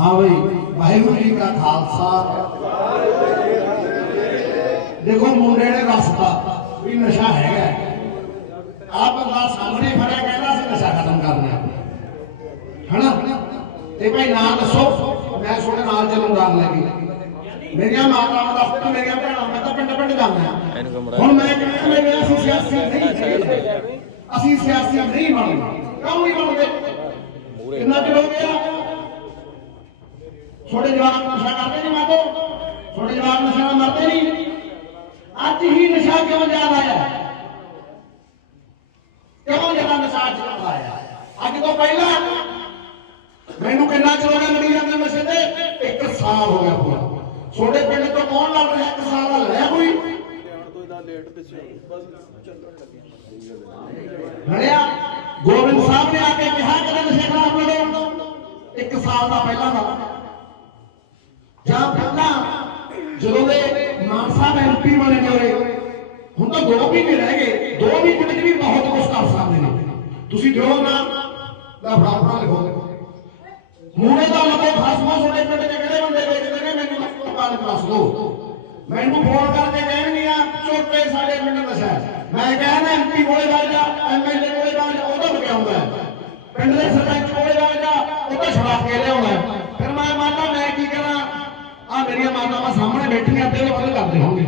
ਹਾਂ ਬਈ, ਵਾਹਿਗੁਰੂ ਜੀ ਕਾ ਖਾਲਸਾ। ਦੇਖੋ ਮੁੰਡੇ ਨੇ ਦੱਸਤਾ ਵੀ ਨਸ਼ਾ ਹੈਗਾ। ਆ ਬੰਦਾ ਸਾਹਮਣੇ ਖੜਿਆ ਕਹਿੰਦਾ ਸੀ ਨਸ਼ਾ ਖਤਮ ਕਰਨਾ ਹਨਾ? ਤੇ ਭਾਈ ਨਾਂ ਦੱਸੋ, ਮੈਂ ਤੁਹਾਡੇ ਨਾਲ ਚੱਲੂੰਗਾ ਲੈ ਕੇ ਮੇਰੀਆਂ ਮਾਤਾਵਾਂ ਦਾ ਹੁਕਮ ਮੇਰੀਆਂ ਭੈਣਾਂ, ਮੈਂ ਤਾਂ ਪਿੰਡ ਪਿੰਡ ਜਾਂਦਾ ਇਹਨੂੰ ਹੁਣ ਮੈਂ ਕਹਿੰਦਾ ਮੇਰੇ ਅਸੀਂ ਸਿਆਸੀ ਨਹੀਂ ਅਸੀਂ ਸਿਆਸੀ ਨਹੀਂ ਬਣਦੇ। ਕਿਉਂ ਨਹੀਂ ਬਣਦੇ? ਕਿੰਨਾ ਚਿਰ ਹੋ ਗਿਆ? ਛੋਟੇ ਜਵਾਨ ਨਸ਼ਾ ਕਰਦੇ ਨਹੀਂ ਮਾਤੋ। ਛੋਟੇ ਜਵਾਨ ਨਸ਼ਾ ਨਾਲ ਮਰਦੇ ਨਹੀਂ। ਅੱਜ ਹੀ ਨਸ਼ਾ ਕਿਉਂ ਜ਼ਿਆਦਾ ਆਇਆ ਕਿਉਂ ਜ਼ਿਆਦਾ ਨਸ਼ਾ ਅੱਜ ਆਇਆ ਅੱਜ ਤੋਂ ਪਹਿਲਾਂ ਮੈਨੂੰ ਕਿੰਨਾ ਚਿਰ ਹੋ ਗਿਆ ਲੜੀ ਜਾਂਦੇ ਨਸ਼ੇ ਤੇ? ਇੱਕ ਸਾਲ ਹੋ ਗਿਆ ਪੂਰਾ ਛੋਟੇ ਪਿੰਡ ਤੋਂ ਕੌਣ ਲੜ ਰਿਹਾ? ਇੱਕ ਸਾਲ ਦਾ ਲੜਿਆ ਕੋਈ? ਲੜਿਆ? ਗੋਬਿੰਦ ਸਾਹਿਬ ਨੇ ਆ ਕੇ ਕਿਹਾ ਕਿ ਨਸ਼ੇ ਖਰਾਬ ਲੜੋ। ਇੱਕ ਸਾਲ ਦਾ ਪਹਿਲਾਂ ਦਾ। ਜਾਂ ਪਹਿਲਾਂ ਜਦੋਂ ਦੇ ਮਾਨ ਸਾਹਿਬ ਐਮਪੀ ਬਣੇ ਨੇ ਹੁਣ ਤਾਂ ਦੋ ਮਹੀਨੇ ਰਹਿ ਗਏ, ਦੋ ਮਹੀਨੇ ਵਿੱਚ ਵੀ ਬਹੁਤ ਕੁਝ ਕਰ ਸਕਦੇ ਨੇ। ਤੁਸੀਂ ਦਿਓ ਨਾ ਦਾ ਫੜਾ ਲਿਖੋ ਮੂਹਰੇ ਦਾ ਲੱਭੋ ਖਾਸਮਾ ਛੋਟੇ ਪਿੰਡ ਦੇ ਕਿਹੜੇ ਬੰਦੇ ਵੇਚਦੇ ਨੇ, ਮੈਨੂੰ ਗੱਲ ਦੱਸ ਦਿਓ। ਮੈਨੂੰ ਫੋਨ ਕਰਕੇ ਕਹਿਣਗੇ ਆ ਚੋਕੇ ਸਾਡੇ ਪਿੰਡ ਨਸ਼ਾ ਹੈ। ਮੈਂ ਕਹਿੰਦਾ ਐਮਪੀ ਕੋਲੇ ਵਗ ਜਾ ਐਮਐਲਏ ਕੋਲੇ ਵਗ ਜਾ, ਉਹ ਤਾਂ ਬਕਿਆਉਂਦਾ ਪਿੰਡ ਦੇ ਸਰਪੰਚ ਕੋਲੇ ਵਗ ਜਾ, ਉਹ ਤਾਂ ਛੁਡਾ ਕੇ ਲਿਆਉਂਦਾ ਫਿਰ ਮੈਂ ਮੰਨਦਾ, ਮੈਂ ਕੀ ਕਰਾਂ? ਆ ਮੇਰੀਆਂ ਮਾਤਾਵਾਂ ਸਾਹਮਣੇ ਬੈਠੀਆਂ ਤੇ ਉਹ ਕਰਦੇ ਹੋਣਗੇ।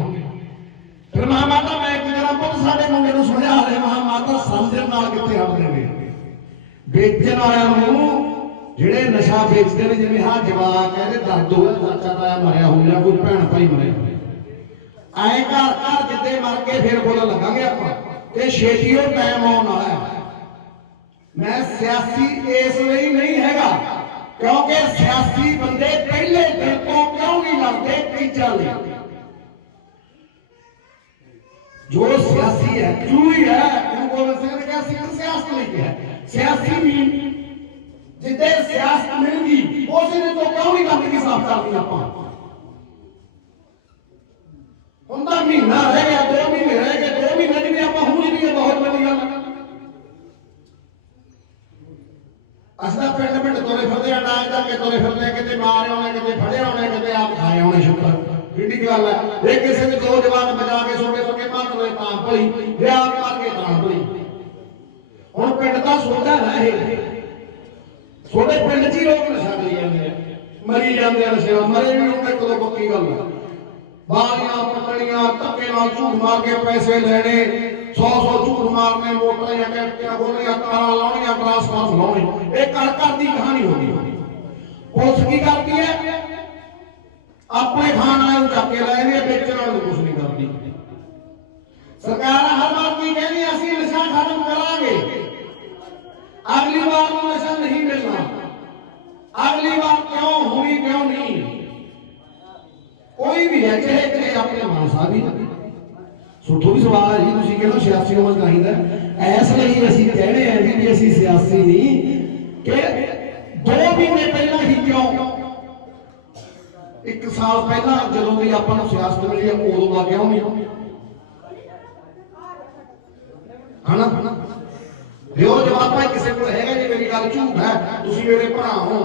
ਫਿਰ ਮੈਂ ਮਾਤਾ ਮੈਂ ਕੀ ਕਰਾਂ ਪੁੱਤ ਸਾਡੇ ਮੁੰਡੇ ਨੂੰ ਸੁਣਿਆ ਹਲੇ ਮਹਾ ਮਾਤਾ ਸਮਝਣ ਨਾਲ ਕਿੱਥੇ ਆਉਂਦੇ ਨੇ? ਵੇਚਣ ਵਾਲਿਆਂ ਨੂੰ ਜਿਹੜੇ ਨਸ਼ਾ ਵੇਚਦੇ ਨੇ, ਜਿਵੇਂ ਹਾਂ ਜਵਾਕ ਹੈ ਤੇ ਦਰਦ ਹੋਇਆ ਚਾਚਾ ਤਾਇਆ ਮਰਿਆ ਹੋਇਆ, ਕੋਈ ਭੈਣ ਭਾਈ ਮਰਿਆ ਹੋਇਆ ਐ ਘਰ ਘਰ ਜਿੱਦੇ ਮਰ ਕੇ ਫਿਰ ਬੋਲਣ ਲੱਗਾਂਗੇ ਆਪਾਂ, ਤੇ ਛੇਤੀ ਉਹ ਟਾਈਮ ਆਉਣ ਵਾਲਾ ਹੈ। ਮੈਂ ਸਿਆਸੀ ਇਸ ਲਈ ਨਹੀਂ ਹੈਗਾ ਕਿਉਂਕਿ ਸਿਆਸੀ ਬੰਦੇ ਪਹਿਲੇ ਦਿਨ ਤੋਂ ਕਿਉਂ ਨਹੀਂ ਲੜਦੇ ਤੀਜਾ ਲਈ ਜੋ ਸਿਆਸੀ ਹੈ, ਕਿਉਂ ਹੀ ਹੈ? ਗੁਰੂ ਗੋਬਿੰਦ ਸਿੰਘ ਨੇ ਕਿਹਾ ਸਿੱਖ ਸਿਆਸਤ ਲਈ ਕਿਹਾ। ਸਿਆਸੀ ਵੀ ਜਿੱਦੇ ਸਿਆਸਤ ਮਿਲ ਗਈ ਉਸੇ ਦਿਨ ਤੋਂ ਕਿਉਂ ਨਹੀਂ ਗੰਦਗੀ ਸਾਫ਼ ਕਰਨੀ ਆਪਾਂ ਹੁਣ ਮਹੀਨਾ ਰਹਿ ਗਿਆ ਦੋ ਮਹੀਨੇ ਰਹਿ ਗਏ ਦੋ ਮਹੀਨੇ ਦੀ ਵੀ ਆਪਾਂ ਹੁਣ ਹੀ ਵੀ ਬਹੁਤ ਵੱਡੀ ਗੱਲ ਹੈ ਅਸਲਾ ਪਿੰਡ ਪਿੰਡ ਤੋਰੇ ਫਿਰਦੇ ਆ ਨਾਚ ਦਾ ਕੇ ਤੋਰੇ ਫਿਰਦੇ ਕਿਤੇ ਮਾਰੇ ਆਉਣੇ, ਕਿਤੇ ਫੜੇ ਆਉਣੇ, ਕਿਤੇ ਆਪ ਖਾਏ ਆਉਣੇ ਸ਼ੁਕਰ। ਕਿੱਡੀ ਗੱਲ ਹੈ ਇਹ ਕਿਸੇ ਦੇ ਦੋ ਜਵਾਨ ਬਚਾ ਕੇ ਸੋਕੇ ਸੋਕੇ ਪੰਜ ਹੋਏ ਤਾਂ ਭਲੀ ਵਿਆਹ ਮਾਰ ਕੇ ਤਾਂ ਭਲੀ। ਹੁਣ ਪਿੰਡ ਦਾ ਸੋਚਦਾ ਨਾ ਇਹ। ਛੋਟੇ ਪਿੰਡ 'ਚ ਹੀ ਲੋਕ ਨਸ਼ਾ ਕਰੀ ਜਾਂਦੇ ਆ। ਮਰੀ ਜਾਂਦੇ ਆ ਨਸ਼ੇ ਨਾਲ, ਮਰੇ ਵੀ ਉਹਨਾਂ ਕੋਲੋਂ ਪੱਕੀ ਗੱਲ ਹੈ ਬਾਰੀਆਂ ਪਟੜੀਆਂ ਧੱਕੇ ਨਾਲ ਝੂਠ ਮਾਰ ਕੇ ਪੈਸੇ ਲੈਣੇ 100 100 ਝੂਠ ਮਾਰਨੇ, ਮੋਟਰਾਂ ਟੈਂਕੀਆਂ ਖੋਲਣੀਆਂ ਤਾਰਾਂ ਲਾਉਣੀਆਂ ਟਰਾਂਸਫਾਰਮ ਲਾਉਣੇ ਇਹ ਘਰ ਘਰ ਦੀ ਕਹਾਣੀ ਹੋ ਗਈ ਪੁਲਿਸ ਕੀ ਕਰਦੀ ਹੈ। ਆਪਣੇ ਖਾਣ ਵਾਲੇ ਨੂੰ ਚੱਕ ਕੇ ਲੈ ਜਾਂਦੀ ਹੈ, ਵੇਚਣ ਵਾਲੇ ਨੂੰ ਕੁਝ ਨਹੀਂ ਕਰਦੀ। ਸਰਕਾਰ ਹਰ ਵਾਰ ਕੀ ਕਹਿੰਦੀ ਅਸੀਂ ਨਸ਼ਾ ਖਤਮ ਕਰਾਂਗੇ। ਅਗਲੀ ਵਾਰ ਨੂੰ ਨਸ਼ਾ ਨਹੀਂ ਮਿਲਣਾ। ਅਗਲੀ ਵਾਰ ਕਿਉਂ ਹੋਈ ਕਿਉਂ ਨਹੀਂ? ਕੋਈ ਵੀ ਹੈ, ਚਾਹੇ ਚਾਹੇ ਆਪਣੇ ਮਾਨ ਸਾਹਿਬ ਹੀ ਸੁੱਥੋ ਵੀ ਸਵਾਲ ਹੈ ਜੀ, ਤੁਸੀਂ ਕਹਿੰਦੇ ਹੋ ਸਿਆਸੀ ਹੋਣਾ ਚਾਹੀਦਾ ਐਸ ਲਈ ਅਸੀਂ ਕਹਿੰਦੇ ਆ ਜੀ ਵੀ ਅਸੀਂ ਸਿਆਸੀ ਨਹੀਂ ਕਿ ਦੋ ਮਹੀਨੇ ਪਹਿਲਾਂ ਹੀ ਕਿਉਂ ਇੱਕ ਸਾਲ ਪਹਿਲਾਂ ਜਦੋਂ ਵੀ ਆਪਾਂ ਨੂੰ ਸਿਆਸਤ ਮਿਲੀ ਆ, ਉਦੋਂ ਦਾ ਕਿਉਂ ਨਹੀਂ ਹਨਾ? ਦਿਓ ਜਵਾਬ ਭਾਈ ਕਿਸੇ ਕੋਲ ਹੈਗਾ ਜੀ ਮੇਰੀ ਗੱਲ ਝੂਠ ਹੈ ਤੁਸੀਂ ਮੇਰੇ ਭਰਾ ਹੋ।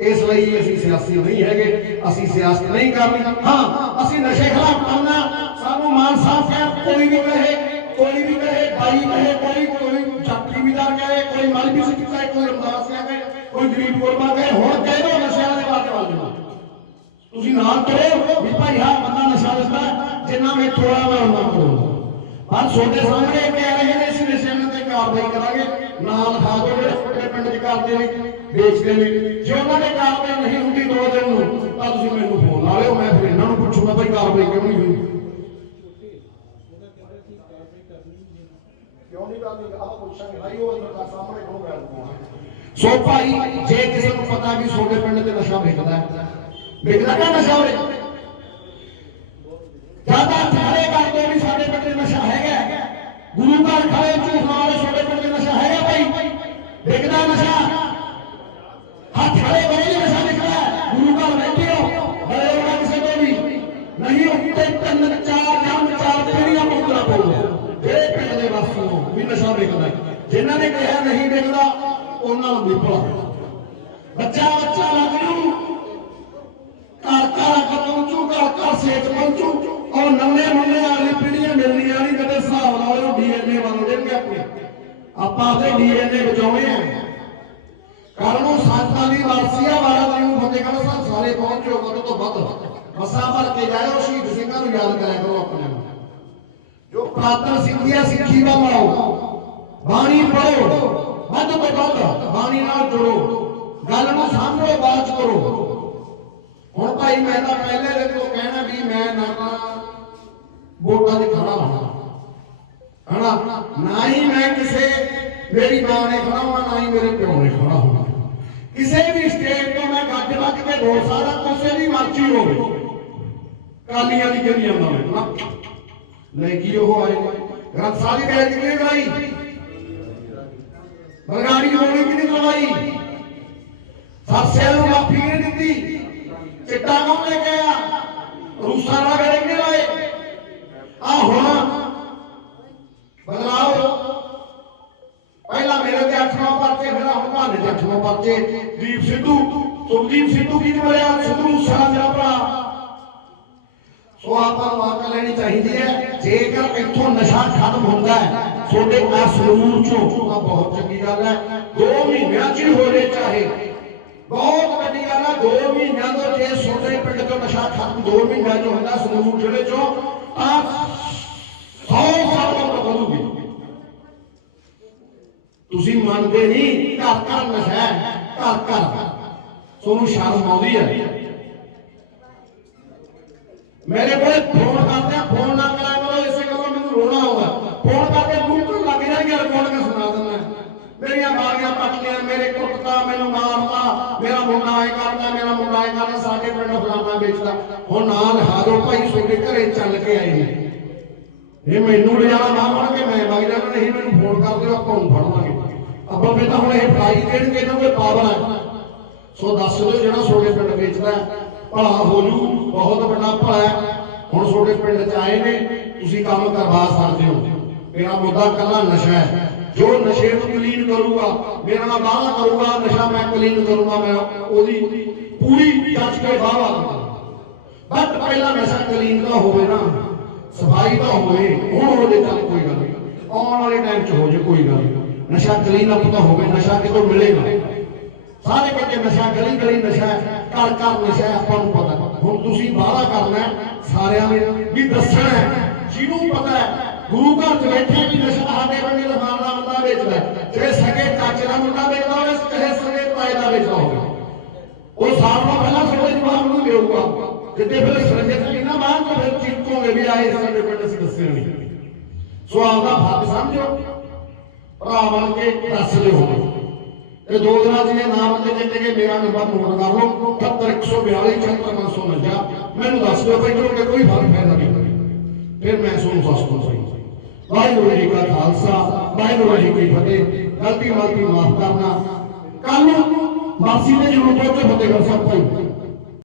ਇਸ ਲਈ ਅਸੀਂ ਸਿਆਸੀ ਨਹੀਂ ਹੈਗੇ ਅਸੀਂ ਸਿਆਸਤ ਨਹੀਂ ਕਰਨੀ। ਹਾਂ ਅਸੀਂ ਨਸ਼ੇ ਖਿਲਾਫ ਕਰਨਾ ਸਾਨੂੰ ਮਾਨ ਸਾਹਿਬ ਕਹਿ ਕੋਈ ਵੀ ਕਹੇ ਕੋਈ ਵੀ ਕਹੇ ਭਾਈ ਕਹੇ ਕੋਈ ਕੋਈ ਜਾਤੀ ਵਿਦਾਰ ਕਹੇ ਕੋਈ ਮਲਬੀ ਸਿੱਖ ਕਹੇ ਕੋਈ ਰਮਦਾਸ ਕਹੇ ਕੋਈ ਗਰੀਬ ਗੁਰਬਾ ਕਹੇ ਹੁਣ ਕਹਿ ਦੋ ਨਸ਼ਿਆਂ ਦੇ ਬਾਰੇ ਵੱਲ ਨੂੰ ਤੁਸੀਂ ਨਾ ਕਰੋ ਵੀ ਭਾਈ ਹਾਂ ਬੰਦਾ ਨਸ਼ਾ ਦਿੰਦਾ ਜਿੰਨਾ ਮੈਂ ਥੋੜਾ ਮੈਂ ਉਹਨਾਂ ਕਰੂੰਗਾ ਪਰ ਛੋਟੇ ਸਾਹਮਣੇ ਕਹਿ ਰਹੇ ਨੇ ਅਸੀਂ ਨਸ਼ਿਆਂ ਤੇ ਕਾਰਵਾਈ ਕਰਾਂਗੇ। ਨਾਲ ਖਾ ਕੇ ਜਿਹੜੇ ਛੋਟੇ ਪਿੰਡ 'ਚ ਕਰਦੇ ਨੇ ਵੇਚਦੇ ਨੇ ਜੇ ਉਹਨਾਂ ਦੇ ਕਾਰਵਾਈ ਨਹੀਂ ਹੁੰਦੀ ਦੋ ਦਿਨ ਨੂੰ ਤਾਂ ਤੁਸੀਂ ਮੈਨੂੰ ਫੋਨ ਲਾ ਲਿਓ ਮੈਂ ਫਿਰ ਇਹਨਾਂ ਨੂੰ ਪੁੱਛੂਗਾ ਭਾਈ ਕਾਰਵਾਈ ਕਿਉਂ ਨਹੀਂ ਹੋਈ। ਕਿਉਂ ਨਹੀਂ ਕਰਦੀ? ਆਹ ਪੁੱਛਾਂਗੇ। ਭਾਈ ਉਹ ਅੰਦਰ ਸਾਹਮਣੇ ਕੋਲ ਗੱਲ ਪਾਉਣਾ ਸੋ ਭਾਈ ਜੇ ਕਿਸੇ ਨੂੰ ਪਤਾ ਵੀ ਛੋਟੇ ਪਿੰਡ ਤੇ ਨਸ਼ਾ ਵਿਕਦਾ ਹੈ ਵਿਕਦਾ ਕਾ ਨਸ਼ਾ ਉਰੇ ਜ਼ਿਆਦਾ ਸਾਰੇ ਕਰਦੇ ਵੀ ਸਾਡੇ ਪਿੰਡ ਦੇ ਨਸ਼ਾ ਹੈਗਾ ਹੈ। ਗੁਰੂ ਘਰ ਖਾਏ ਝੂਠ ਨਾਲ ਛੋਟੇ ਪਿੰਡ ਦੇ ਨਸ਼ਾ ਹੈਗਾ ਭਾਈ ਵਿਕਦਾ ਨਸ਼ਾ ਹੱਥ ਆਪਾਂ ਉਹਦੇ ਡੀਐਨਏ ਬਚਾਉਣੇ ਆ। ਕੱਲ ਨੂੰ ਸੰਤਾਂ ਦੀ ਵਾਰਸੀ ਆ ਵਾਰਾ ਤਰੀਕ ਨੂੰ ਫਤਿਹਗੜ੍ਹ ਸਾਹਿਬ ਸਾਰੇ ਪਹੁੰਚੋ, ਵੱਧ ਤੋਂ ਵੱਧ ਮਸਾਂ ਭਰ ਕੇ ਜਾਇਓ, ਸ਼ਹੀਦ ਸਿੰਘਾਂ ਨੂੰ ਯਾਦ ਕਰਿਆ ਕਰੋ ਆਪਣੇ ਨੂੰ ਜੋ ਪ੍ਰਾਤਨ ਸਿੱਖੀ ਸਿੱਖੀ ਵੱਲ ਆਓ ਬਾਣੀ ਪੜੋ ਵੱਧ ਤੋਂ ਵੱਧ ਬਾਣੀ ਨਾਲ ਜੁੜੋ। ਗੱਲ ਨੂੰ ਸਾਹਮਣੇ ਬਾਤ ਕਰੋ। ਹੁਣ ਭਾਈ ਮੈਂ ਤਾਂ ਪਹਿਲੇ ਦਿਨ ਤੋਂ ਕਹਿਣਾ ਵੀ ਮੈਂ ਨਾ ਤਾਂ ਵੋਟਾਂ ਦੇ ਖੜਾ ਹੋਣਾ। ਹਨਾ? ਨਾ ਹੀ ਮੈਂ ਕਿਸੇ ਮੇਰੀ ਮਾਂ ਨੇ ਖੜਾ ਹੋਣਾ, ਨਾ ਹੀ ਮੇਰੇ ਪਿਓ ਨੇ ਖੜਾ ਹੋਣਾ। ਕਿਸੇ ਵੀ ਸਟੇਟ ਤੋਂ ਮੈਂ ਗੱਜ ਵੱਜ ਕੇ ਬੋਲ ਸਕਦਾ, ਕਿਸੇ ਦੀ ਮਰਜ਼ੀ ਹੋਵੇ। ਕਾਲੀਆਂ ਦੀ ਕਿਹੜੀ ਆਉਂਦਾ ਮੈਂ ਨਹੀਂ, ਕੀ ਉਹ ਆਏ? ਗ੍ਰੰਥ ਸਾਹਿਬ ਦੀ ਬੈਠ ਕਿਹਨੇ ਕਰਾਈ ਬਰਗਾੜੀ ਹੋਣੀ ਕਿਹਨੇ ਕਰਵਾਈ ਸਰਸੇ ਨੂੰ ਮਾਫੀ ਕਿਹਨੇ ਦਿੱਤੀ। ਚਿੱਟਾ ਕੌਣ ਲੈ ਕੇ ਆਇਆ? ਰੂਸਾ ਨਾਲ ਗੜੇ ਕਿਹਨੇ ਲਾਏ ਆ ਹੁਣ ਬਦਲਾਓ ਪਹਿਲਾਂ ਮੇਰੇ ਤੇ 8 ਪਰਚੇ ਫਿਰ ਹੁਣ ਭਾਨੇ ਤੇ 8 ਪਰਚੇ, ਦੀਪ ਸਿੱਧੂ ਸੁਖਦੀਪ ਸਿੱਧੂ ਕੀ ਮਰਿਆ ਸਿੱਧੂ ਸਾਹ ਮੇਰਾ ਭਰਾ। ਸੋ ਆਪਾਂ ਨੂੰ ਅਕਲ ਲੈਣੀ ਚਾਹੀਦੀ ਹੈ, ਜੇਕਰ ਇੱਥੋਂ ਨਸ਼ਾ ਖਤਮ ਹੁੰਦਾ ਹੈ, ਤੁਹਾਡੇ ਆ ਸਰੂਰ ਚੋਂ, ਤਾਂ ਬਹੁਤ ਚੰਗੀ ਗੱਲ ਹੈ। 2 ਮਹੀਨਿਆਂ ਚ ਹੋ ਰਹੇ ਚਾਹੇ। ਬਹੁਤ ਵੱਡੀ ਗੱਲ ਹੈ 2 ਮਹੀਨਿਆਂ ਤੋਂ ਜੇ ਤੁਹਾਡੇ ਪਿੰਡ ਤੋਂ ਨਸ਼ਾ ਖਤਮ 2 ਮਹੀਨਿਆਂ ਚ ਹੁੰਦਾ ਸਰੂਰ ਜ਼ਿਲ੍ਹੇ ਚੋਂ, ਤਾਂ 100 ਸਾਲ ਤੁਸੀਂ ਮੰਨਦੇ ਨਹੀਂ ਘਰ ਘਰ ਨਸ਼ਾ ਹੈ ਘਰ ਘਰ ਤੁਹਾਨੂੰ ਸ਼ਰਮ ਆਉਂਦੀ ਹੈ ਮੇਰੇ ਕੋਲੇ ਫੋਨ ਕਰਦੇ ਆ ਫੋਨ ਨਾ ਕਰਿਆ ਕਰੋ ਇਸੇ ਗੱਲੋਂ ਮੈਨੂੰ ਰੋਣਾ ਆਉਂਦਾ ਫੋਨ ਕਰਕੇ ਗੂਗਲ ਲੱਗ ਜਾਣਗੇ ਰਿਕਾਰਡਿੰਗ ਸੁਣਾ ਦਿੰਦਾ ਮੇਰੀਆਂ ਬਾਲੀਆਂ ਪੱਟੀਆਂ ਮੇਰੇ ਕੁੱਟਦਾ ਮੈਨੂੰ ਮਾਰਦਾ ਮੇਰਾ ਮੁੰਡਾ ਐ ਕਰਦਾ ਮੇਰਾ ਮੁੰਡਾ ਐ ਕਰਦਾ ਸਾਡੇ ਪਿੰਡ ਫਲਾਣਾ ਵੇਚਦਾ ਹੁਣ ਨਾਲ ਹਾਜ਼ਰ ਭਾਈ ਤੁਹਾਡੇ ਘਰੇ ਚੱਲ ਕੇ ਆਏ ਨੇ ਇਹ ਮੈਨੂੰ ਲਿਜਾਣਾ ਨਾ ਬਣ ਕੇ ਮੈਂ ਵਗ ਜਾਣਾ ਨਹੀਂ ਮੈਨੂੰ ਫੋਨ ਕਰ ਦਿਓ ਆਪਾਂ ਨੂੰ ਫੜਵਾਂਗੇ ਆਪਾਂ ਬੇਟਾ ਹੁਣ ਇਹ ਫੜਾਈ ਦੇਣਗੇ ਇਹਨਾਂ ਕੋਲ ਪਾਵਰ ਹੈ ਸੋ ਦੱਸ ਦਿਓ ਜਿਹੜਾ ਤੁਹਾਡੇ ਪਿੰਡ ਵੇਚਦਾ ਭਲਾ ਹੋ ਜੂ, ਬਹੁਤ ਵੱਡਾ ਭਲਾ ਹੁਣ ਤੁਹਾਡੇ ਪਿੰਡ ਚ ਆਏ ਨੇ, ਤੁਸੀਂ ਕੰਮ ਕਰਵਾ ਸਕਦੇ ਹੋ। ਮੇਰਾ ਮੁੱਦਾ ਕੱਲਾ ਨਸ਼ਾ ਹੈ। ਜੋ ਨਸ਼ੇ ਨੂੰ ਕਲੀਨ ਕਰੂਗਾ, ਮੇਰਾ ਨਾਲ ਵਾਅਦਾ ਕਰੂਗਾ, ਨਸ਼ਾ ਮੈਂ ਕਲੀਨ ਕਰੂਗਾ, ਮੈਂ ਉਹਦੀ ਪੂਰੀ ਜਾਂਚ ਕੇ ਵਾਅਦਾ ਬਟ ਪਹਿਲਾਂ ਨਸ਼ਾ ਕਲੀਨ ਦਾ ਹੋਵੇ ਨਾ, ਸਫ਼ਾਈ ਦਾ ਹੋਵੇ, ਹੁਣ ਉਹਦੇ ਚੱਲ ਕੋਈ ਗੱਲ ਨਹੀਂ। ਆਉਣ ਵਾਲੇ ਟਾਈਮ 'ਚ ਹੋ ਜੇ ਕੋਈ ਗੱਲ ਨਹੀਂ। ਨਸ਼ਾ ਕਲੀਨ ਅਪ ਤਾਂ ਹੋਵੇ, ਨਸ਼ਾ ਕਿਤੋਂ ਮਿਲੇਗਾ? ਸਾਰੇ ਕਿਤੇ ਨਸ਼ਾ ਗਲੀ ਗਲੀ ਨਸ਼ਾ ਘਰ ਘਰ ਨਸ਼ਾ ਆਪਾਂ ਨੂੰ ਪਤਾ। ਹੁਣ ਤੁਸੀਂ ਵਾਅਦਾ ਕਰਨਾ ਸਾਰਿਆਂ ਨੇ ਵੀ ਦੱਸਣਾ ਜਿਹਨੂੰ ਪਤਾ ਗੁਰੂ ਘਰ ਚ ਬੈਠੇ ਵੀ ਨਸ਼ਾ ਸਾਡੇ ਬੰਦੇ ਦਾ ਬੰਦਾ ਵੇਚਦਾ ਹੈ। ਚਾਹੇ ਸਕੇ ਚਾਚੇ ਦਾ ਮੁੰਡਾ ਵੇਚਦਾ ਹੋਵੇ, ਚਾਹੇ ਸਕੇ ਤਾਏ ਦਾ ਵੇਚਦਾ ਹੋਵੇ। ਉਹ ਸਾਲ ਤੋਂ ਪਹਿਲਾਂ ਸਾਡੇ ਜਵਾਬ ਨੂੰ ਦੇਊਗਾ। ਜਿੱਦੇ ਫਿਰ ਸਰਜਤ ਨਹੀਂ ਨਾ ਬਾਅਦ ਫਿਰ ਚੀਕੋਗੇ ਵੀ ਆਏ ਸਾਡੇ ਪਿੰਡ ਅਸੀਂ ਦੱਸਿਆ ਨਹੀਂ ਸੋ ਆਪਦਾ ਫੱਕ ਸਮਝੋ। ਭਰਾ ਬਣ ਕੇ ਦੱਸ ਦਿਓ। ਇਹ ਦੋ ਦਿਨਾਂ 'ਚ ਨਾਮ ਤੇ ਜਿੱਤੇ ਗਏ ਮੇਰਾ ਨੰਬਰ ਨੋਟ ਕਰ ਲਓ 7142 76550 ਮੈਨੂੰ ਦੱਸ ਦਿਓ ਭਾਈ ਕਿ ਕੋਈ ਫ਼ਰਕ ਪੈਂਦਾ ਨਹੀਂ। ਫਿਰ ਮੈਂ ਤੁਹਾਨੂੰ ਦੱਸ ਦੂੰ ਸਹੀ ਵਾਹਿਗੁਰੂ ਜੀ ਕਾ ਖਾਲਸਾ, ਵਾਹਿਗੁਰੂ ਜੀ ਕੀ ਫਤਿਹ। ਗਲਤੀ ਮਾਫੀ ਮਾਫ ਕਰਨਾ। ਕੱਲ ਨੂੰ ਮਾਸੀ ਦੇ ਜਰੂਰ ਪਹੁੰਚੋ ਫਤਿਹਗੜ੍ਹ ਸਾਹਿਬ ਭਾਈ।